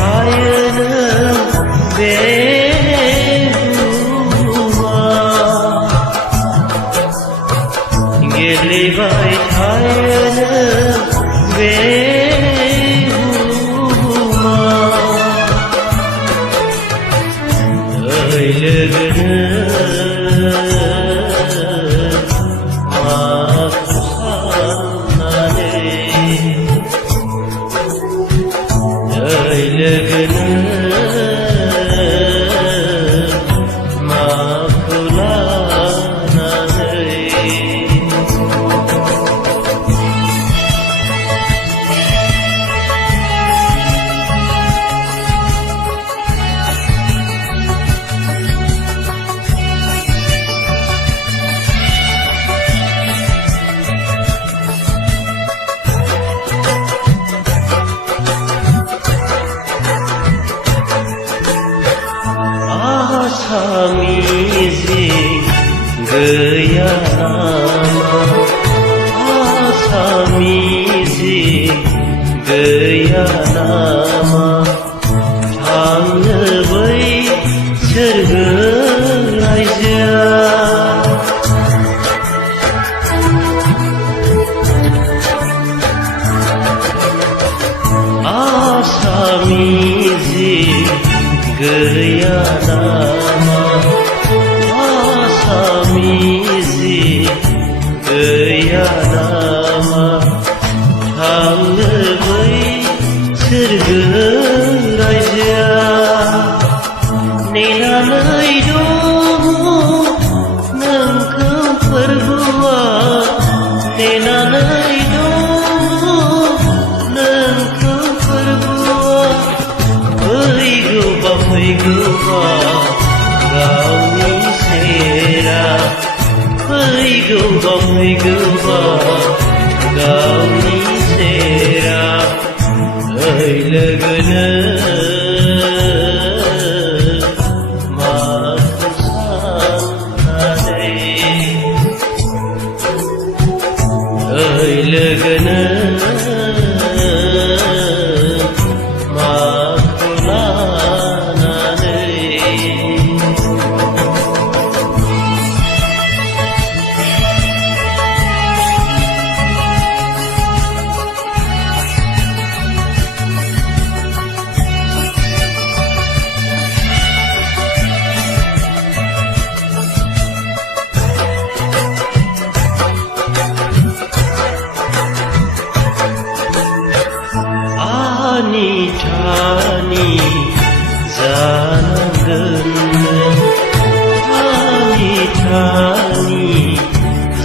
थायनो बेहुमा गेलेबाय थायनो बेहुमा ओइ लोगोनो लोगोनो माखौ लानानै मिजिं गैया नामा आसा मिजिं गैया नामा थांनो बै सोरगो रायजोआ आसा मिजिं गैया नामा आसा मिजिं गैया नामा थांनो बै सोरगो रायजोआ नेनानै दङ नोंखौ फोरबुआ नेनानै दङ नोंखौ फोरबुआ फैगौबा गावनि सेरा फैगौबा गावनि सेरा ओइ लोगोनो माखौ साननानै ओइ लोगोनो थानि जानांगोन थानि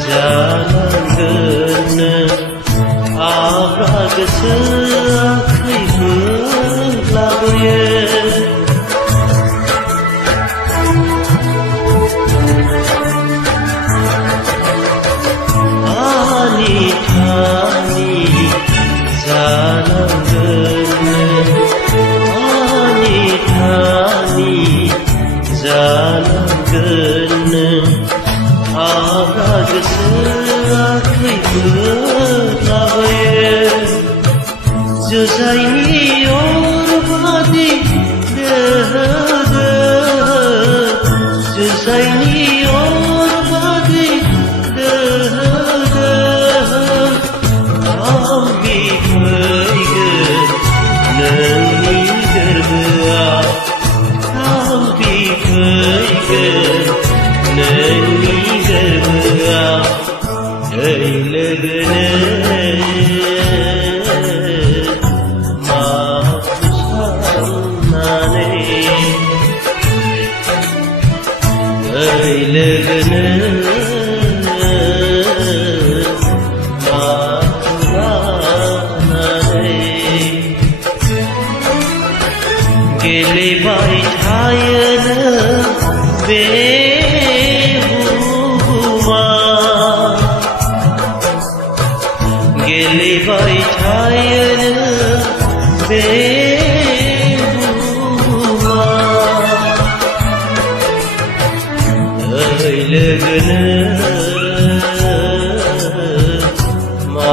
जानांगोन आब्रा गोसोआ खैफोद लाबोयो थानि जानांगोन आब्रा गोसोआ खैफोद लाबोयो जुजाइनि अर बादि दोहो जुजाइनि अर बादि दोहो आं बिफैगोन नोंनि गोरबोआव फैगोन नोंनि गोरबोआव ओइ लोगोनो माखौ साननानै ओइ लोगोनो गेलेबाय थायनो बेहुमा गेलेबाय थायनो बेहुमा ओइ लोगोनो मा